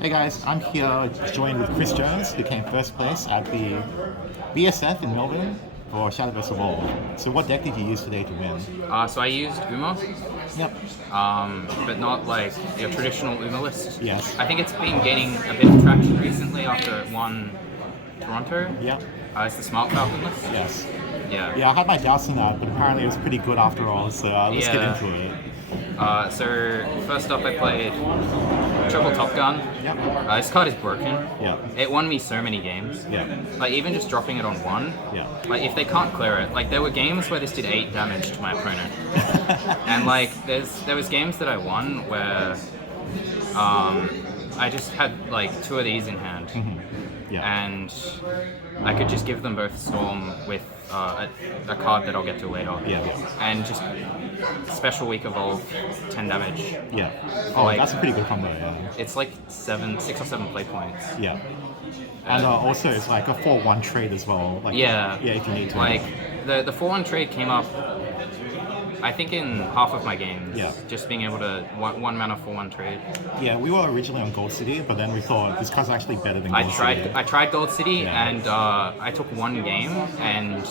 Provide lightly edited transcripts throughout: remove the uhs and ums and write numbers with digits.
Hey guys, I'm here joined with Chris Jones, who came first place at the BSF in Melbourne for Shadow vs. Evolve. So what deck did you use today to win? So I used Uma, Yep. but not like your traditional Uma list. Yes. I think it's been gaining a bit of traction recently after it won Toronto. Yep. It's the Smart Falcon list. Yes. Yeah. Yeah, I had my doubts in that, but apparently it was pretty good after all, so let's get Yeah. into it. So first up I played Triple Top Gun. Yep. This card is broken. Yeah. It won me so many games. Yeah. Like even just dropping it on one. Yeah. Like if they can't clear it, like there were games where this did 8 damage to my opponent. And like there was games that I won where I just had like 2 of these in hand. Yeah. And I could just give them both Storm with a card that I'll get to later. Yeah. And just special week evolve 10 damage. Yeah. Oh, Like- that's a pretty good combo, yeah. It's like 6 or 7 play points. Yeah. And also it's like a 4-1 trade as well. Like, Yeah. Yeah, if you need to. Like the 4-1 trade came up I think in half of my games. Yeah. Just being able to one mana 4-1 trade. Yeah, we were originally on Gold City, but then we thought this card's actually better than Gold City. I tried Gold City Yeah. and I took one game and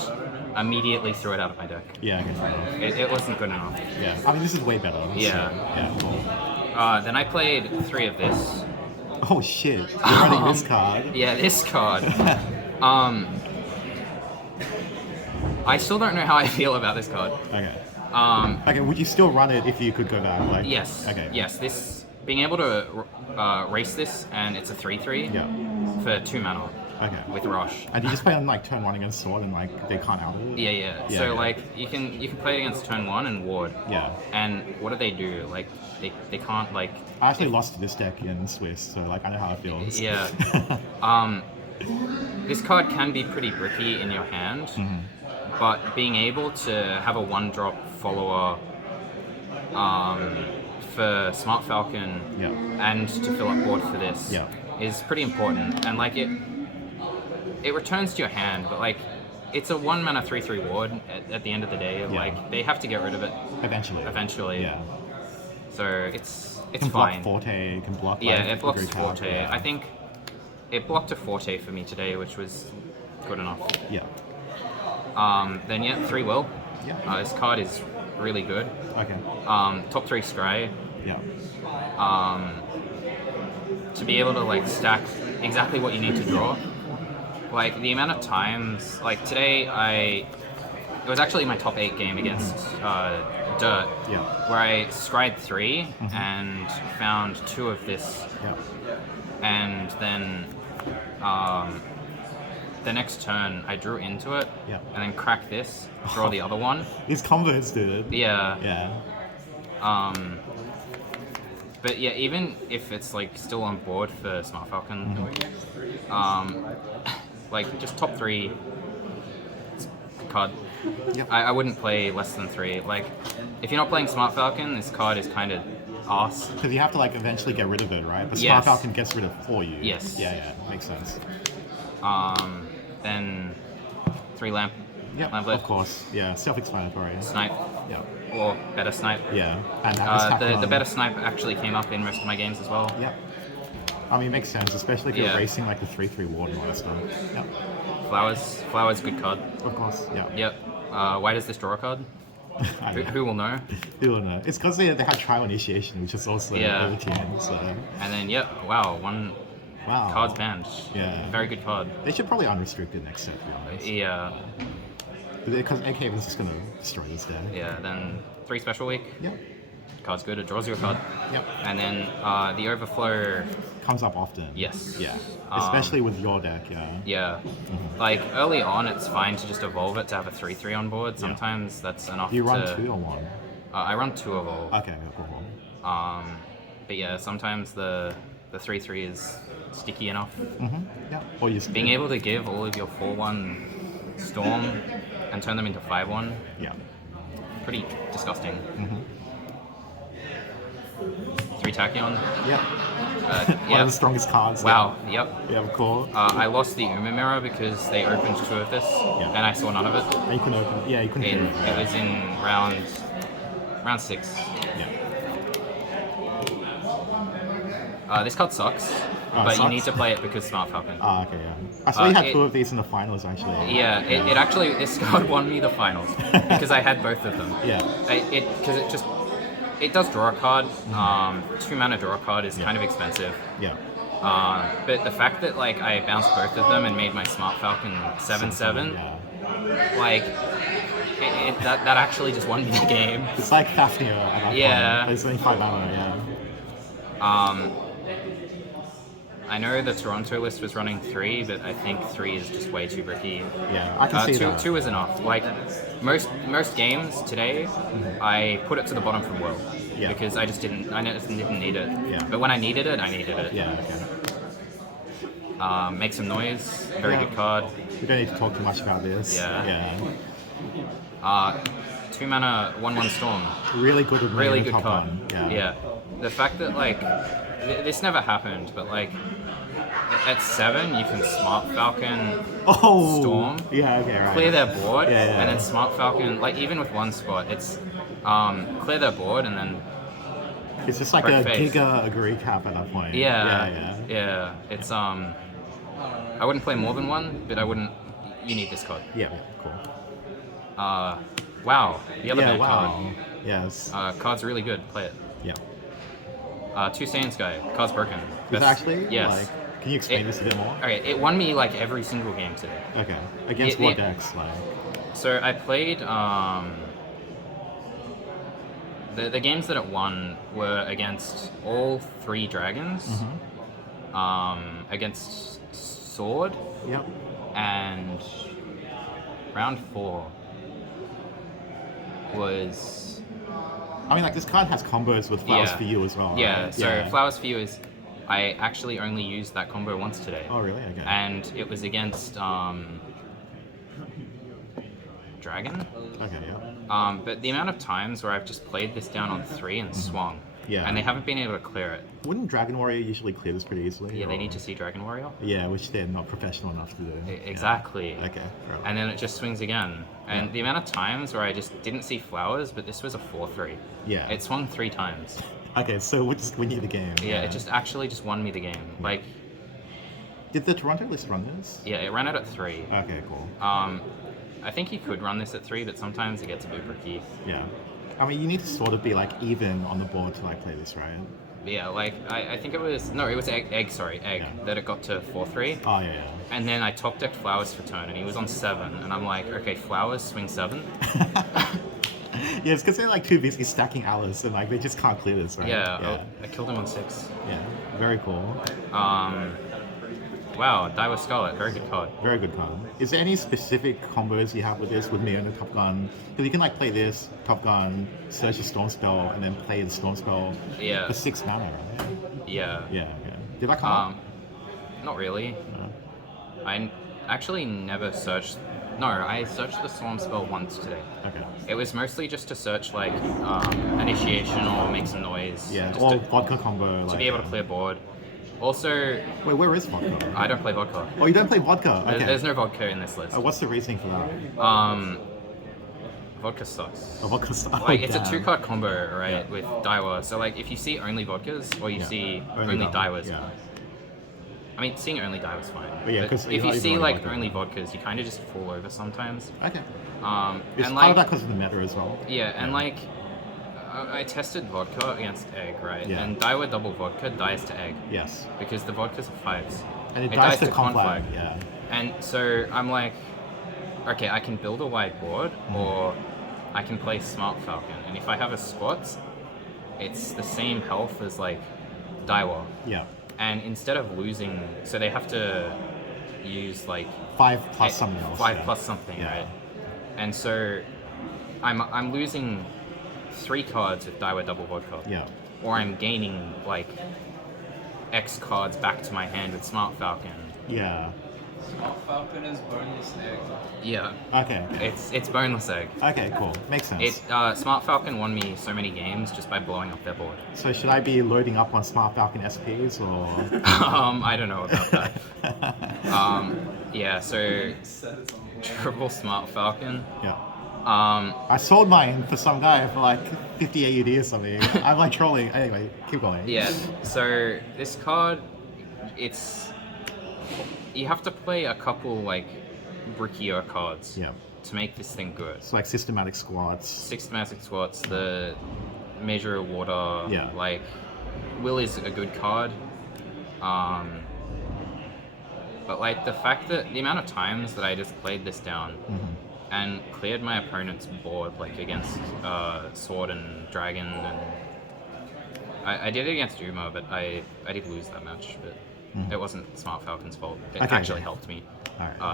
immediately threw it out of my deck. Yeah, okay, fair enough. It wasn't good enough. Yeah, I mean this is way better. Yeah. So, yeah, cool. Then I played 3 of this. Oh shit, you're running this card. Yeah, this card. I still don't know how I feel about this card. Okay. Okay, would you still run it if you could go back? Like, Yes. Okay. Yes. This being able to race this and it's a 3/3 Yeah. for 2 mana Okay. with Rush. And you just play on like turn 1 against Sword and like they can't out it? Yeah. Yeah, So yeah. like you can play it against turn 1 and Ward. Yeah. And what do they do? Like they can't like. I actually lost to this deck in Swiss, so like I know how it feels. Yeah. This card can be pretty bricky in your hand, but being able to have a 1-drop follower for Smart Falcon Yeah. and to fill up board for this Yeah. is pretty important. And like it returns to your hand, but like it's a 1 mana 3/3 ward at the end of the day. Yeah. Like they have to get rid of it eventually. Yeah. So it's Can block fine. Forte, can block Yeah, like, it blocks Great Tower, Forte. yeah. I think it blocked a Forte for me today, which was good enough. Yeah. Then yeah, 3 will. Yeah. This card is really good. Okay. Top 3 Scry. Yeah. To be able to like stack exactly what you need to draw. Like the amount of times, like today it was actually my top 8 game against Dirt, Yeah. where I scried 3 and found 2 of this, Yeah. and then the next turn I drew into it, Yeah. and then crack this, draw the other one. These combos, dude. Yeah. Yeah. But yeah, even if it's like still on board for Smart Falcon, like just top 3 card. Yep. I wouldn't play less than 3. Like if you're not playing Smart Falcon, this card is kind of arse. Because you have to like eventually get rid of it, right? But Smart Yes. Falcon gets rid of it for you. Yes. Yeah, makes sense. Then 3 lamp, Yeah, lamplet, of course. Yeah, self-explanatory. snipe, Yeah, or better snipe. yeah. And have this The better snipe actually came up in most of my games as well. Yeah. I mean, it makes sense, especially if you're Yeah. racing like the 3/3 ward and all that stuff. Yeah, Flowers, good card. of course. Yeah. Yep. Why does this draw a card? I Who, know. who will know? Who will know? It's because they had trial initiation, which is also Yeah. OTN. So, And then yep, wow, 1 wow. card's banned. Yeah. Very good card. They should probably unrestrict it next set, to be honest. Yeah. Because AK was just gonna destroy this deck. Yeah. Then 3 special week. Yep. Card's good. It draws you a card. Yep. And then the overflow. Comes up often. Yes. Yeah. Especially with your deck. Yeah. Yeah. Like early on, it's fine to just evolve it to have a 3/3 on board. Sometimes that's enough. Do you run to, 2 or 1? I run 2 evolve. Okay, cool. But yeah, sometimes the 3/3 is sticky enough. Yeah. Or you Being able to give all of your 4/1 Storm and turn them into 5/1, Yeah. pretty disgusting. 3 Tachyon. Yeah. One Yeah. of the strongest cards. Wow. Yep. Yeah, cool. I lost the Uma mirror because they opened 2 of this, and I saw none of it. And you couldn't open it. Yeah, you couldn't In get it was in round 6. Yeah. This card sucks, Oh, it but you sucks? need to play it because Smart Falcon. Ah, okay, yeah. I saw you had it- 2 of these in the finals, actually. Yeah, it actually, this card won me the finals because I had both of them. Yeah. Because it does draw a card. 2 mana draw a card is kind of expensive. Yeah. But the fact that like I bounced both of them and made my Smart Falcon 7/7, Yeah. like that actually just won me the game. It's like Fafnir at that Yeah. point. It's only 5 mana, yeah. I know the Toronto list was running 3, but I think 3 is just way too bricky. Yeah, I can see two, that. 2 is enough. Like most games today, I put it to the bottom from World Yeah. because I just didn't need it. Yeah. But when I needed it, I needed it. Yeah, okay. Make some noise. Very Yeah. good card. We don't need to talk too much about this. Yeah. Yeah. 2 mana 1/1 Storm. Really good with Really the good top card. one. Yeah. The fact that like this never happened, but like at 7 you can Smart Falcon, Oh! Storm, Yeah, okay, right. clear their board, Yeah. and then Smart Falcon. Like even with 1 spot, it's clear their board and then It's just like Red a face. Giga agree cap at that point. yeah. It's I wouldn't play more than 1, but I wouldn't. You need this card. Yeah, cool. Wow, the other Yeah, bad wow. card. Yes. Card's really good. Play it. Yeah. 2 Saiyans guy. Card's broken. Is Best- it actually? Yes. Like, can you explain It- this a bit more? Okay, it won me like every single game today. Okay. Against it- what it- decks? Like, So I played the games that it won were against all 3 dragons, against Sword, yep. and round 4 was I mean, like, this card has combos with Flowers Yeah. for You as well. yeah. Right? So Flowers for You is I actually only used that combo once today. Oh, really? Okay. And it was against Dragon. Okay, yeah. But the amount of times where I've just played this down on 3 and swung, Yeah. and they haven't been able to clear it. Wouldn't Dragon Warrior usually clear this pretty easily? Yeah, they or- need to see Dragon Warrior. Yeah, which they're not professional enough to do. Yeah. Exactly. Okay. Right. And then it just swings again. And the amount of times where I just didn't see Flowers, but this was a 4-3. Yeah. It swung 3 times. Okay, so we'll just win you the game. Yeah, it just actually just won me the game. Like, Did the Toronto list run this? yeah, it ran out at 3. Okay, cool. I think you could run this at 3, but sometimes it gets a bit bricky. Yeah. I mean, you need to sort of be like even on the board to like play this, right? But yeah, like I think it was egg Yeah. that it got to 4-3. Oh yeah. And then I top decked Flowers for turn, and he was on 7, and I'm like, okay, Flowers swing 7. Yeah, it's because they're like too busy stacking Alice and like they just can't clear this, right? Yeah, I killed him on 6. Yeah. Very cool. Wow, Daiwa Scarlet, very good card. Very good card. Is there any specific combos you have with this with Mio and the Top Gun? Because you can like play this Top Gun, search the Storm Spell, and then play the Storm Spell Yeah. for 6 mana, right? Yeah. Yeah. Did that come up? Not really. I actually never searched. No, I searched the Storm Spell once today. Okay. It was mostly just to search like initiation or make some noise. Yeah. Just Or to vodka combo. be able to clear board. Also, Wait, where is vodka? I don't play vodka. Oh, you don't play vodka? Okay. There's no vodka in this list. What's the reasoning for that? Vodka sucks. Oh, vodka. Oh, Like it's a damn. 2-card combo, right, with Daiwa. So like if you see only vodkas or you Yeah. see Only only Daiwa, Daiwas. yeah. I mean, seeing only Daiwa's fine. But yeah, 'cause if you're you not see even like vodka. only vodkas, you kind of just fall over sometimes. Okay. It's And part of like that because of the meta as well. yeah, and like I tested vodka against egg, right? Yeah. And Daiwa double vodka dies to egg Yes. because the vodkas are 5s. And it dies to conflag. Yeah. And so I'm like, okay, I can build a wide board, or I can play Smart Falcon. And if I have a squat, it's the same health as like Daiwa. Yeah. And instead of losing, so they have to use like 5 plus something else. 5 yeah. plus something, Yeah. right? And so I'm losing 3 cards with Daiwa double vodka. Yeah. Or I'm gaining like X cards back to my hand with Smart Falcon. Yeah. Falcon is boneless egg. Yeah. Okay. It's boneless egg. Okay, cool. Makes sense. Smart Falcon won me so many games just by blowing up their board. So should I be loading up on Smart Falcon SPs or? I don't know about that. Yeah, so Set its own. triple Smart Falcon. Yeah. I sold mine for some guy for like 50 AUD or something. I'm like trolling. Anyway, keep going. Yeah. So this card, it's you have to play a couple like brickier cards Yeah. to make this thing good. It's like systematic squats. Systematic squats, the measure of water. Yeah. Like Will is a good card. But like the fact that the amount of times that I just played this down and cleared my opponent's board, like against Sword and Dragon, and I did it against Uma, but I did lose that match, but it wasn't Smart Falcon's fault. It actually helped me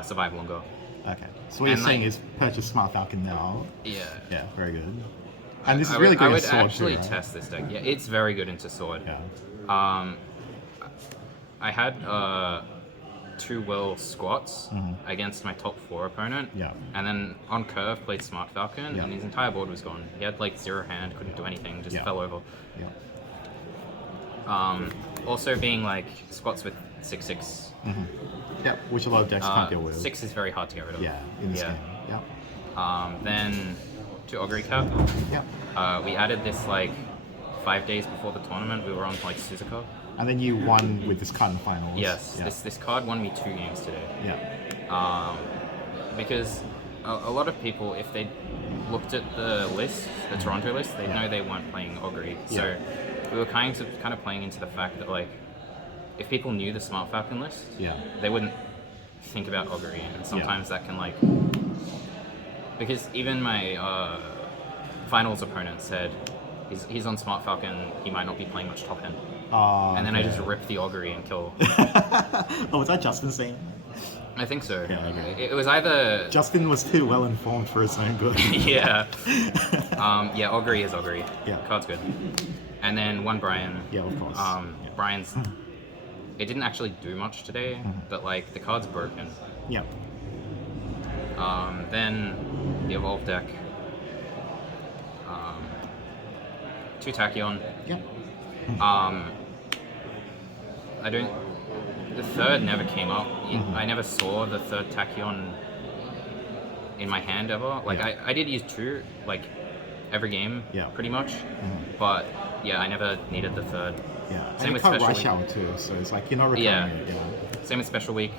survive longer. Okay. So what you're And, saying like- is purchase Smart Falcon now. Yeah. Yeah, very good. And this is I really would, good I in would Sword actually too, right? test this deck. Yeah, it's very good into Sword. Yeah. I had 2 Will squats against my top 4 opponent. Yeah. And then on curve played Smart Falcon, Yeah. and his entire board was gone. He had like 0 hand, couldn't do anything, just Yeah. fell over. Yeah. Also being like squats with 6/6. Yeah, which a lot of decks can't deal with. 6 is very hard to get rid of. Yeah, in this game. Yeah. Then to Augury Cap, Yeah. we added this like 5 days before the tournament. We were on like Suzuka. And then you won with this card in finals. Yes, Yeah. this card won me 2 games today. Yeah. Because a lot of people, if they looked at the list, the Toronto list, they know they weren't playing Augury. So we were kind of playing into the fact that like, if people knew the Smart Falcon list, they wouldn't think about Augury, and sometimes that can like, because even my finals opponent said he's on Smart Falcon, he might not be playing much top end. And then I just rip the Augury and kill. Oh, was that Justin saying? I think so. Yeah, okay. It was either Justin was too well informed for his own good. yeah. Yeah, Augury is Augury. Yeah. Card's good. And then one Brian. Yeah, of course. Brian's. It didn't actually do much today, but like the card's broken. Yeah. Then the Evolve deck. 2 Tachyon. Yeah. I don't. The third never came up. I never saw the third Tachyon in my hand ever. Like I did use 2 like every game, pretty much. But yeah, I never needed the third. Yeah. Same And with you can't Special rush Week. out too, so it's like you're not recovering it. Yeah. Same with Special Week.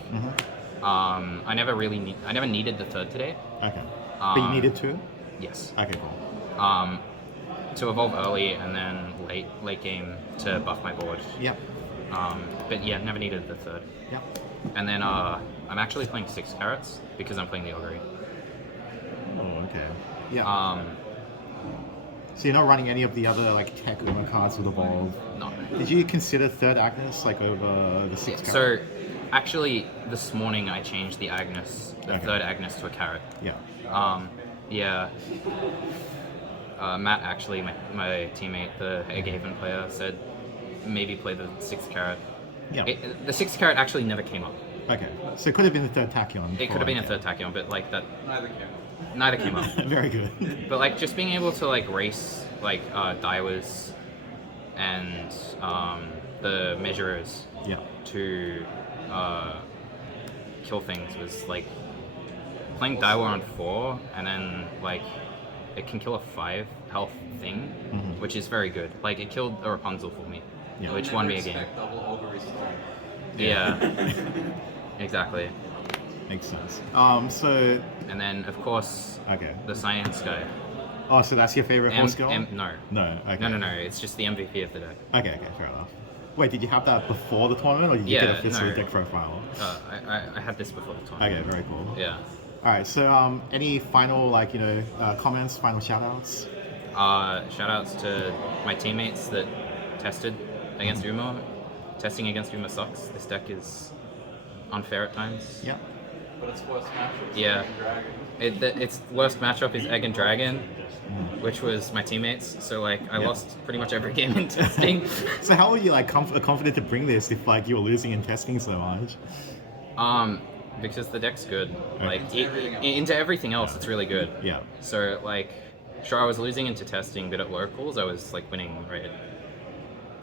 I never really I never needed the third today. Okay. But you needed to? Yes. Okay, cool. To evolve early and then late game to buff my board. Yeah. But yeah, never needed the third. Yeah. And then I'm actually playing 6 carrots because I'm playing the Augury. Oh, okay. Yeah. So you're not running any of the other like tech Uma cards with Evolve? No. Did you consider third Agnes like over the 6 carrot? So actually this morning I changed the Agnes, the Okay. third Agnes to a carrot. Yeah. Yeah. Matt actually, my teammate, the Egghaven player, said maybe play the 6 carrot. Yeah. The 6 carrot actually never came up. Okay. So it could have been the third Tachyon. It could have been a third Tachyon, but like that neither came up. Very good. But like just being able to like race like Daiwas and the measurers Yeah. to kill things was like playing Daiwa on 4 and then like it can kill a 5 health thing, which is very good. Like it killed a Rapunzel for me, which won me a game. Double Augury's turn. Yeah. Exactly. Makes sense. So And then of course the science guy. Oh, so that's your favorite horse girl? No. No. Okay. No. It's just the MVP of the deck. Okay. Fair enough. Wait, did you have that before the tournament, or did you get a physical deck profile? I had this before the tournament. Okay, very cool. Yeah. All right. So, any final comments, final shout-outs? Shout outs to my teammates that tested against Uma. Testing against Uma sucks. This deck is unfair at times. Yeah. But it's worst matchup. Yeah. Dragon. Its worst matchup is Egg and Dragon, which was my teammates. So like I lost pretty much every game in testing. So how were you like confident to bring this if like you were losing in testing so much? Because the deck's good. Okay. Like into everything else, it's really good. Yeah. So like, sure, I was losing into testing, but at locals, I was like winning right.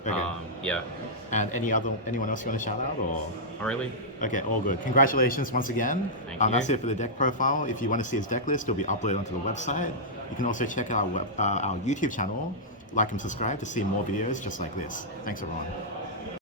Okay. Yeah. And anyone else you want to shout out or? Oh, really? Okay, all good. Congratulations once again. Thank That's you. it for the deck profile. If you want to see his deck list, it'll be uploaded onto the website. You can also check out our YouTube channel, like and subscribe to see more videos just like this. Thanks everyone.